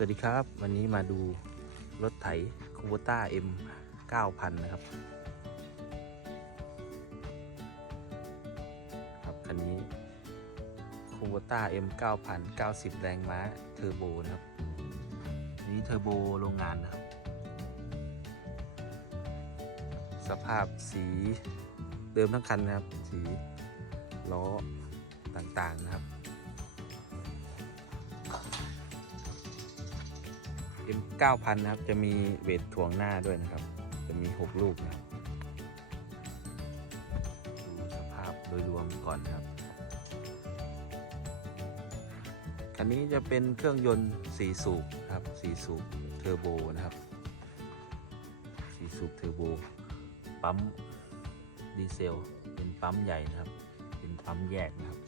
สวัสดีครับ วันนี้มาดูรถไถคูโบต้า M 9000 นะครับ ครับคันนี้คูโบต้า M 9000 90 แรงม้าเทอร์โบนะครับนนี้เทอร์โบโรงงานนะครับ สภาพสีเดิมทั้งคันนะครับ สีล้อต่างๆนะครับ M 9000 นะครับ จะมีเวทถ่วงหน้าด้วยนะครับ จะมี 6 ลูกนะครับดูสภาพโดยรวมก่อนครับ คันนี้จะเป็นเครื่องยนต์4สูบครับ4สูบเทอร์โบนะครับ4สูบเทอร์โบ ปั๊มดีเซล เป็นปั๊มใหญ่นะครับ เป็นปั๊มแยกนะครับ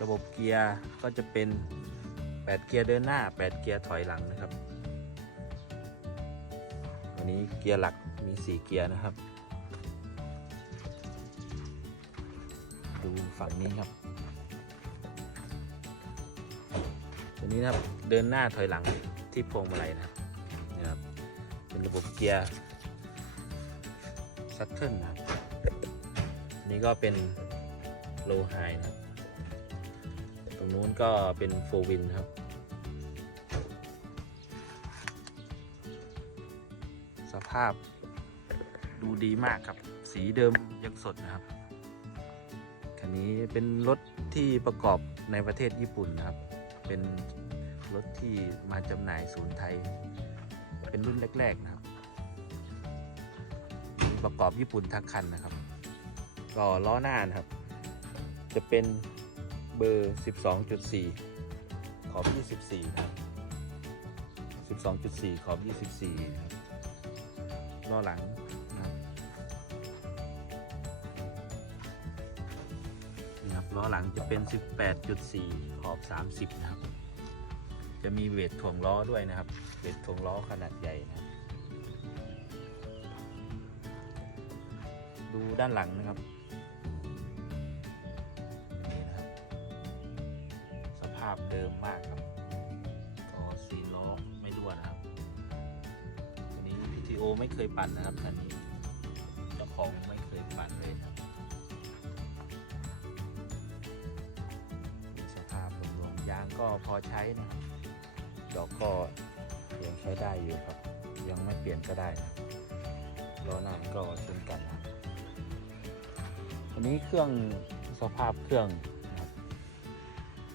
ระบบเกียร์ก็จะเป็น 8 เกียร์เดินหน้า 8 เกียร์ถอยหลังนะครับ วันนี้เกียร์หลักมี 4 เกียร์นะครับ ดูฝั่งนี้ครับ ตัวนี้นะครับเดินหน้าถอยหลังที่พวงมาลัยนะครับนะครับ เป็นระบบเกียร์ซัตเทิลนะนนี้ก็เป็นโลไฮนะครับ ตรงนู้นก็เป็นโฟวินครับ ภาพ ดูดีมากครับ สีเดิมยังสดนะครับ คันนี้เป็นรถที่ประกอบในประเทศญี่ปุ่นนะครับ เป็นรถที่มาจำหน่ายศูนย์ไทย เป็นรุ่นแรก ๆ นะครับ ประกอบญี่ปุ่นทั้งคันนะครับ ก็ล้อหน้านะครับ จะเป็นเบอร์ 12.4 ขอบ 24 นะครับ 12.4 ขอบ 24 นะครับ อหลังนะครับนี่ครับล้อหลังจะเป็น 18.4 ขอบ 30 นะครับ จะมีเวทถ่วงล้อด้วยนะครับ เวทถ่วงล้อขนาดใหญ่นะครับดูด้านหลังนะครับนี่นะครับ สภาพเดิมมากครับ นี้ PTO ไม่เคยปั่นนะครับคันนี้เจ้าของไม่เคยปั่นเลยครับสภาพรวมยางก็พอใช้นะครับดอกก็ยังใช้ได้อยู่ครับ ยังไม่เปลี่ยนก็ได้นะล้อหน้าก็เช่นกันครับอันนี้เครื่องสภาพเครื่องนะครับ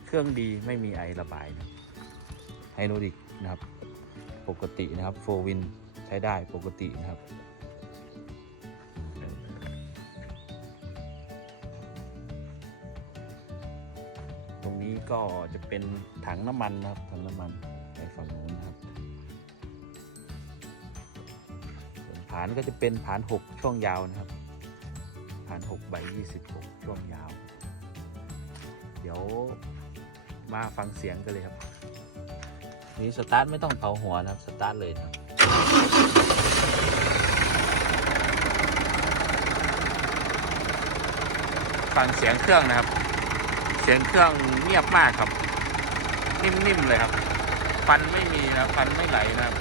เครื่องดีไม่มีไอระบายนะไฮโดรลิกนะครับ ปกตินะครับโฟวิน ช้ได้ปกตินะครับตรงนี้ก็จะเป็นถังน้ำมันนะครับถังน้ำมันไปฝั่งนู้นครับส่วนผานก็จะเป็นผาน6ช่วงยาวนะครับผาน6ใบ26ช่วงยาว เดี๋ยวมาฟังเสียงกันเลยครับ นี่สตาร์ทไม่ต้องเผาหัวนะครับ สตาร์ทเลยนะครับ ฟังเสียงเครื่องนะครับ เสียงเครื่องเงียบมากครับ นิ่มๆเลยครับ ฟันไม่มีนะฟันไม่ไหลนะครับ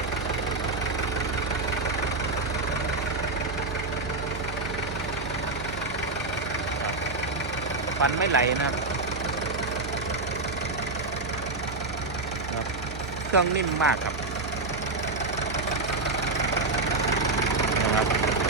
ฟันไม่ไหลนะครับครับเครื่องนิ่มมากครับ นะครับ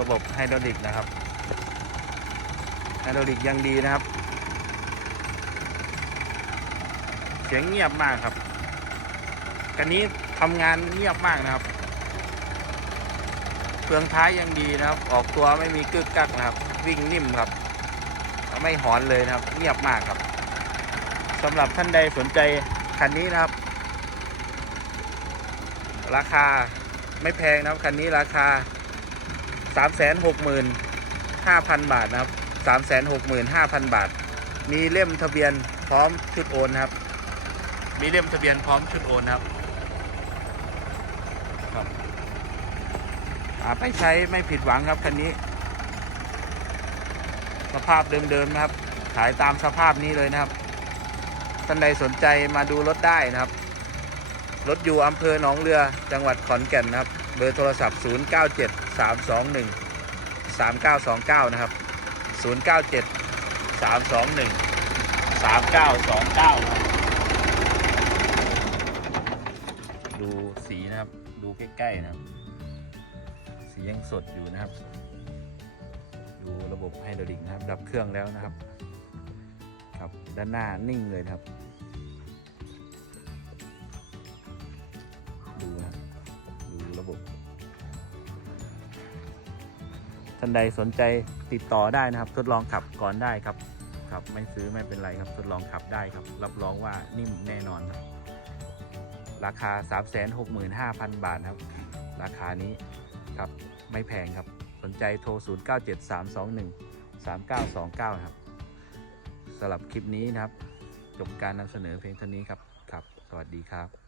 ระบบไฮดรอลิกนะครับไฮดรอลิกยังดีนะครับ เสียงเงียบมากครับคันนี้ทำงานเงียบมากนะครับเฟืองท้ายยังดีนะครับ ออกตัวไม่มีกึกกักนะครับ วิ่งนิ่มครับ ไม่หอนเลยนะครับ เงียบมากครับสำหรับท่านใดสนใจคันนี้นะครับ ราคาไม่แพงนะครับคันนี้ราคา 365,000บาทนะครับ365,000บาท มีเล่มทะเบียนพร้อมชุดโอนนะครับ มีเล่มทะเบียนพร้อมชุดโอนนะครับครับหาไปใช้ไม่ผิดหวังครับคันนี้ สภาพเดิมๆนะครับ ขายตามสภาพนี้เลยนะครับท่านใดสนใจมาดูรถได้นะครับ รถอยู่อำเภอหนองเรือจังหวัดขอนแก่นนะครับ เบอร์โทรศัพท์ 097 321 3929 นะครับ 097 321 3929 ดูสีนะครับ ดูใกล้ ๆ นะครับ สียังสดอยู่นะครับ ดูระบบไฮดรอลิกนะครับ ดับเครื่องแล้วนะครับ ครับ ด้านหน้านิ่งเลยนะครับ ท่านใดสนใจติดต่อได้นะครับ ทดลองขับก่อนได้ครับครับไม่ซื้อไม่เป็นไรครับ ทดลองขับได้ครับ รับรองว่านิ่มแน่นอนครับ ราคา 365,000 บาทนะครับ ราคานี้ครับไม่แพงครับสนใจโทร 097321 3929 ครับสำหรับคลิปนี้นะครับ จบการนำเสนอเพียงเท่านี้ครับครับ สวัสดีครับ